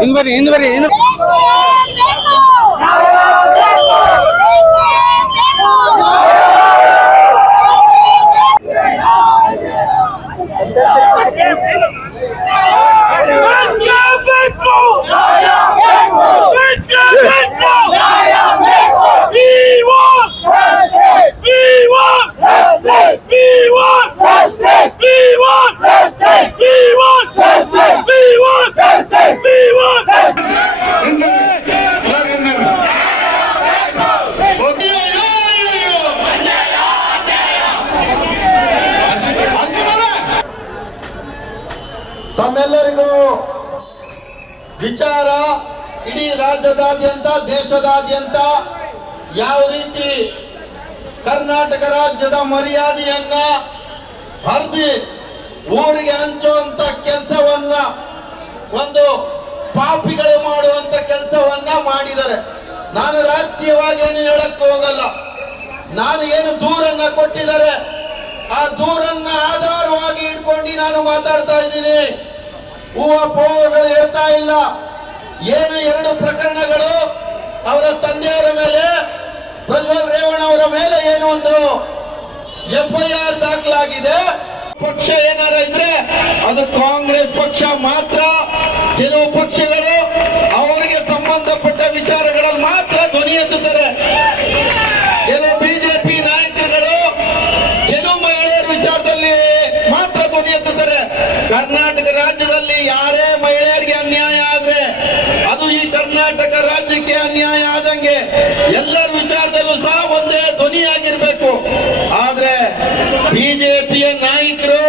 ಹಿಂದ್ ಬರ್ರಿ ಹಿಂದ್ ಬರ್ರಿ ಹಿಂದ್ ತಮ್ಮೆಲ್ಲರಿಗೂ ವಿಚಾರ ಇಡೀ ರಾಜ್ಯದಾದ್ಯಂತ, ದೇಶದಾದ್ಯಂತ ಯಾವ ರೀತಿ ಕರ್ನಾಟಕ ರಾಜ್ಯದ ಮರ್ಯಾದೆಯನ್ನ ಹರಿದಿ ಊರಿಗೆ ಹಂಚುವಂತ ಕೆಲಸವನ್ನ ಒಂದು ಪಾಪಿಗಳು ಮಾಡುವಂತ ಕೆಲಸವನ್ನ ಮಾಡಿದ್ದಾರೆ. ನಾನು ರಾಜಕೀಯವಾಗಿ ಏನು ಹೇಳಕ್ ಹೋಗಲ್ಲ. ನಾನು ಏನು ದೂರನ್ನ ಕೊಟ್ಟಿದ್ದಾರೆ. ಆ ದೂರನ್ನ ಆಧಾರವಾಗಿ ಇಟ್ಕೊಂಡು ನಾನು ಮಾತಾಡ್ತಾ ಇದ್ದೀನಿ. ಹೂವ ಹೇಳ್ತಾ ಇಲ್ಲ. ಏನು ಎರಡು ಪ್ರಕರಣಗಳು ಅವರ ತಂದೆಯವರ ಮೇಲೆ, ಪ್ರಜ್ವಲ್ ರೇವಣ್ಣ ಅವರ ಮೇಲೆ ಏನು ಒಂದು ಎಫ್ಐಆರ್ ದಾಖಲಾಗಿದೆ. ಪಕ್ಷ ಏನಾರ ಇದ್ರೆ ಅದು ಕಾಂಗ್ರೆಸ್ ಪಕ್ಷ ಮಾತ್ರ. ಕೆಲವು ಪಕ್ಷಗಳು ಯಾರೇ ಮಹಿಳೆಯರಿಗೆ ಅನ್ಯಾಯ ಆದ್ರೆ ಅದು ಈ ಕರ್ನಾಟಕ ರಾಜ್ಯಕ್ಕೆ ಅನ್ಯಾಯ ಆದಂಗೆ ಎಲ್ಲರ ವಿಚಾರದಲ್ಲೂ ಸಹ ಒಂದೇ ಧ್ವನಿಯಾಗಿರ್ಬೇಕು. ಆದ್ರೆ ಬಿಜೆಪಿಯ ನಾಯಕರು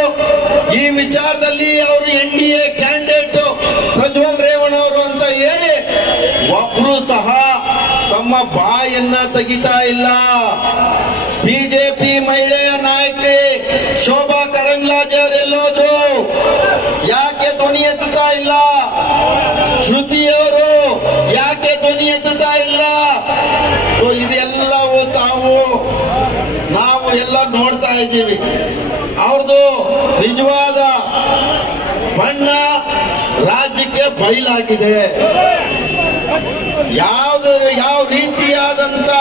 ಈ ವಿಚಾರದಲ್ಲಿ ಅವರು N D A candidate Prajwal Revanna ಅವರು ಅಂತ ಹೇಳಿ ಒಬ್ರು ಸಹ ತಮ್ಮ ಬಾಯನ್ನ ತೆಗಿತಾ ಇಲ್ಲ. ಬಿಜೆಪಿ ಮಹಿಳೆಯ ನಾಯಕಿ ಶೋಭಾ ಕರಂದ್ಲಾಜೆ ಅವರೆಲ್ಲೋದ್ರು ಯಾಕೆ ಧ್ವನಿ ಎತ್ತುತ್ತಾ ಇಲ್ಲ? ಶ್ರುತಿಯವರು ಯಾಕೆ ಧ್ವನಿ ಎತ್ತುತ್ತಾ ಇಲ್ಲ? ಇದೆಲ್ಲವೂ ತಾವು, ನಾವು ಎಲ್ಲ ನೋಡ್ತಾ ಇದ್ದೀವಿ. ಅವ್ರದ್ದು ನಿಜವಾದ ಬಣ್ಣ ರಾಜ್ಯಕ್ಕೆ ಬಯಲಾಗಿದೆ ಯಾವ ರೀತಿಯಾದಂತ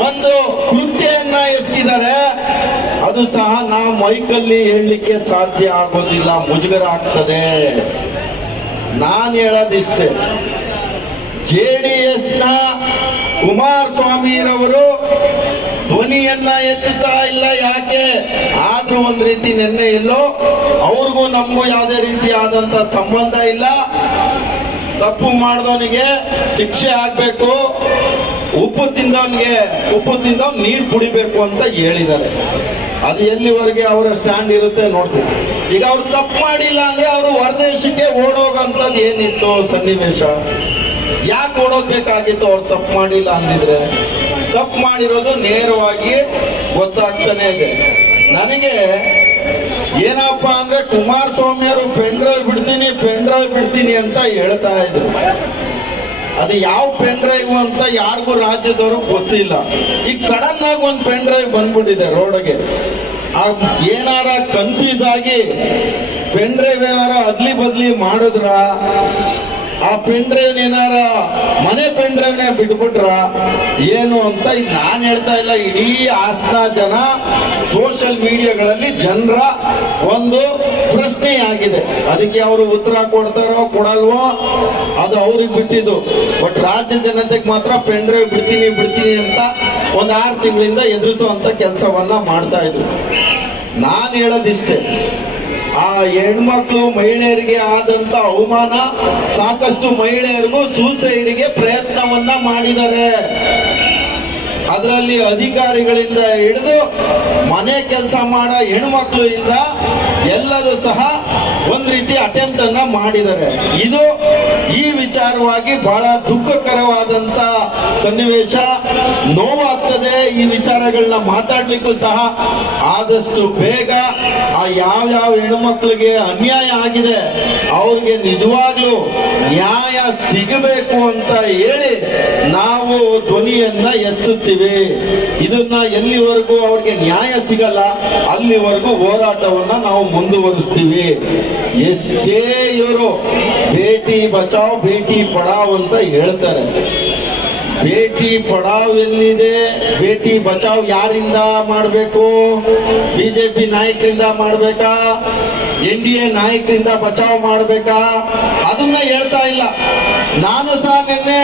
ಒಂದು ಕೃತ್ಯನ್ನ ಎಸಗಿದ್ದಾರೆ ಅದು ಸಹ ನಾ ಮೈಕಲ್ಲಿ ಹೇಳಲಿಕ್ಕೆ ಸಾಧ್ಯ ಆಗೋದಿಲ್ಲ, ಮುಜುಗರ ಆಗ್ತದೆ. ನಾನು ಹೇಳೋದಿಷ್ಟೇ, ಜೆ ಡಿ ಎಸ್ನ ಕುಮಾರಸ್ವಾಮಿರವರು ಧ್ವನಿಯನ್ನ ಎತ್ತುತ್ತಾ ಇಲ್ಲ ಯಾಕೆ? ಆದ್ರೂ ಒಂದ್ ರೀತಿ ನೆನ್ನೆ ಇಲ್ಲೋ ಅವ್ರಿಗೂ ನಮಗೂ ಯಾವುದೇ ರೀತಿಯಾದಂತ ಸಂಬಂಧ ಇಲ್ಲ. ತಪ್ಪು ಮಾಡಿದವನಿಗೆ ಶಿಕ್ಷೆ ಆಗ್ಬೇಕು, ಉಪ್ಪು ತಿಂದವನಿಗೆ, ಉಪ್ಪು ತಿಂದವ್ ನೀರು ಕುಡಿಬೇಕು ಅಂತ ಹೇಳಿದ್ದಾರೆ. ಅದು ಎಲ್ಲಿವರೆಗೆ ಅವರ ಸ್ಟ್ಯಾಂಡ್ ಇರುತ್ತೆ ನೋಡ್ತೀವಿ ಈಗ ಅವ್ರು ತಪ್ಪು ಮಾಡಿಲ್ಲ ಅಂದ್ರೆ ಅವರು ಹೊರದೇಶಕ್ಕೆ ಓಡೋಗಂಥದ್ದು ಏನಿತ್ತು ಸನ್ನಿವೇಶ? ಯಾಕೆ ಓಡೋಗ್ಬೇಕಾಗಿತ್ತು ಅವ್ರು ತಪ್ಪು ಮಾಡಿಲ್ಲ ಅಂದಿದ್ರೆ? ತಪ್ಪು ಮಾಡಿರೋದು ನೇರವಾಗಿ ಗೊತ್ತಾಗ್ತಾನೆ ಇದೆ. ನನಗೆ ಏನಪ್ಪ ಅಂದ್ರೆ ಕುಮಾರಸ್ವಾಮಿ ಅವರು ಪೆನ್ ಡ್ರೈವ್ ಬಿಡ್ತೀನಿ ಪೆನ್ ಡ್ರೈವ್ ಬಿಡ್ತೀನಿ ಅಂತ ಹೇಳ್ತಾ ಇದ್ರು. ಅದು ಯಾವ ಪೆನ್ ಡ್ರೈವ್ ಅಂತ ಯಾರಿಗೂ ರಾಜ್ಯದವರು ಗೊತ್ತಿಲ್ಲ. ಈಗ ಸಡನ್ ಆಗಿ ಒಂದು ಪೆನ್ ಡ್ರೈವ್ ಬಂದ್ಬಿಟ್ಟಿದೆ ರೋಡ್ಗೆ ಏನಾರ ಕನ್ಫ್ಯೂಸ್ ಆಗಿ ಪೆನ್ ಡ್ರೈವ್ ಏನಾರ ಅದ್ಲಿ ಬದ್ಲಿ ಮಾಡಿದ್ರ? ಆ ಪೆನ್ ಡ್ರೈವ್ ಏನಾರ ಮನೆ ಪೆನ್ ಡ್ರೈವ್ನೇ ಬಿಟ್ಬಿಟ್ರ? ಏನು ಅಂತ ನಾನು ಹೇಳ್ತಾ ಇಲ್ಲ. ಇಡೀ ಆಸ್ತಾ ಜನ ಸೋಷಿಯಲ್ ಮೀಡಿಯಾಗಳಲ್ಲಿ ಜನರ ಒಂದು ಪ್ರಶ್ನೆ ಆಗಿದೆ. ಅದಕ್ಕೆ ಅವರು ಉತ್ತರ ಕೊಡ್ತಾರೋ ಕೊಡಲ್ವೋ, ಅದು ಅವ್ರಿಗೆ ಬಿಟ್ಟಿದ್ದು. ಬಟ್ ರಾಜ್ಯ ಜನತೆಗೆ ಮಾತ್ರ ಪೆನ್ ಡ್ರೈವ್ ಬಿಡ್ತೀನಿ ಬಿಡ್ತೀನಿ ಅಂತ ಒಂದು ಆರು ತಿಂಗಳಿಂದ ಎದುರಿಸುವಂತ ಕೆಲಸವನ್ನ ಮಾಡ್ತಾ ಇದ್ರು. ನಾನು ಹೇಳೋದಿಷ್ಟೇ, ಆ ಹೆಣ್ಮಕ್ಳು ಮಹಿಳೆಯರಿಗೆ ಆದಂತ ಅವಮಾನ ಸಾಕಷ್ಟು ಮಹಿಳೆಯರಿಗೂ ಸೂಸೈಡ್ಗೆ ಪ್ರಯತ್ನವನ್ನ ಮಾಡಿದ್ದಾರೆ. ಅದರಲ್ಲಿ ಅಧಿಕಾರಿಗಳಿಂದ ಹಿಡಿದು ಮನೆ ಕೆಲಸ ಮಾಡೋ ಹೆಣ್ಮಕ್ಳು ಇಂದ ಎಲ್ಲರೂ ಸಹ ಒಂದು ರೀತಿ ಅಟೆಂಪ್ಟ್ ಅನ್ನ ಮಾಡಿದ್ದಾರೆ. ಇದು ಈ ವಿಚಾರವಾಗಿ ಬಹಳ ದುಃಖಕರವಾದಂತ ಸನ್ನಿವೇಶ. ನೋವಾಗ್ತದೆ ಈ ವಿಚಾರಗಳನ್ನ ಮಾತಾಡ್ಲಿಕ್ಕೂ ಸಹ ಆದಷ್ಟು ಬೇಗ ಯಾವ ಯಾವ ಹೆಣ್ಮಕ್ಳಿಗೆ ಅನ್ಯಾಯ ಆಗಿದೆ, ಅವ್ರಿಗೆ ನಿಜವಾಗ್ಲೂ ನ್ಯಾಯ ಸಿಗಬೇಕು ಅಂತ ಹೇಳಿ ನಾವು ಧ್ವನಿಯನ್ನ ಎತ್ತುತ್ತೀವಿ. ಇದನ್ನ ಎಲ್ಲಿವರೆಗೂ ಅವ್ರಿಗೆ ನ್ಯಾಯ ಸಿಗಲ್ಲ, ಅಲ್ಲಿವರೆಗೂ ಹೋರಾಟವನ್ನ ನಾವು ಮುಂದುವರಿಸ್ತೀವಿ. ಎಷ್ಟೇ ಇವರು ಭೇಟಿ ಬಚಾವ್, ಭೇಟಿ ಪಡಾವ್ ಅಂತ ಹೇಳ್ತಾರೆ. ಬೇಟಿ ಪಡಾವ್ ಎಲ್ಲಿದೆ? ಬೇಟಿ ಬಚಾವ್ ಯಾರಿಂದ ಮಾಡಬೇಕು? ಬಿಜೆಪಿ ನಾಯಕರಿಂದ ಮಾಡಬೇಕಾ? ಎನ್ ಡಿ ಎ ನಾಯಕರಿಂದ ಬಚಾವ್ ಮಾಡಬೇಕಾ? ಅದನ್ನ ಹೇಳ್ತಾ ಇಲ್ಲ. ನಾನು ಸಹ ನಿನ್ನೆ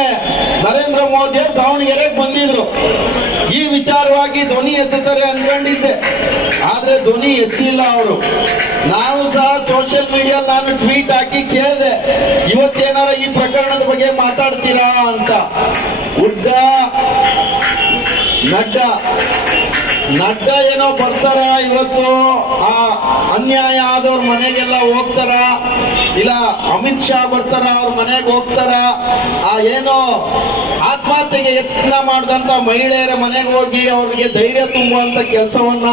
ನರೇಂದ್ರ ಮೋದಿ ಅವರು ದಾವಣಗೆರೆಗೆ ಬಂದಿದ್ರು. ಈ ವಿಚಾರವಾಗಿ ಧ್ವನಿ ಎತ್ತಿದ್ದಾರೆ ಅನ್ಕೊಂಡಿದ್ದೆ. ಆದ್ರೆ ಧ್ವನಿ ಎತ್ತಿಲ್ಲ ಅವರು. ನಾವು ಸಹ ಸೋಷಿಯಲ್ ಮೀಡಿಯಾ ನಾನು ಟ್ವೀಟ್ ಹಾಕಿ ಉಡ್ಡ ನಡ್ಡ. ನಡ್ಡ ಏನೋ ಬರ್ತಾರ ಇವತ್ತು, ಆ ಅನ್ಯಾಯ ಆದವ್ರ ಮನೆಗೆಲ್ಲ ಹೋಗ್ತಾರ. ಇಲ್ಲ, ಅಮಿತ್ ಶಾ ಬರ್ತಾರ, ಅವ್ರ ಮನೆಗೆ ಹೋಗ್ತಾರ. ಆ ಏನೋ ಆತ್ಮಹತ್ಯೆಗೆ ಯತ್ನ ಮಾಡಿದಂತ ಮಹಿಳೆಯರ ಮನೆಗೆ ಹೋಗಿ ಅವ್ರಿಗೆ ಧೈರ್ಯ ತುಂಬುವಂತ ಕೆಲಸವನ್ನ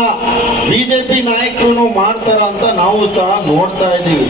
ಬಿಜೆಪಿ ನಾಯಕರು ಮಾಡ್ತಾರ ಅಂತ ನಾವು ಸಹ ನೋಡ್ತಾ ಇದ್ದೀವಿ.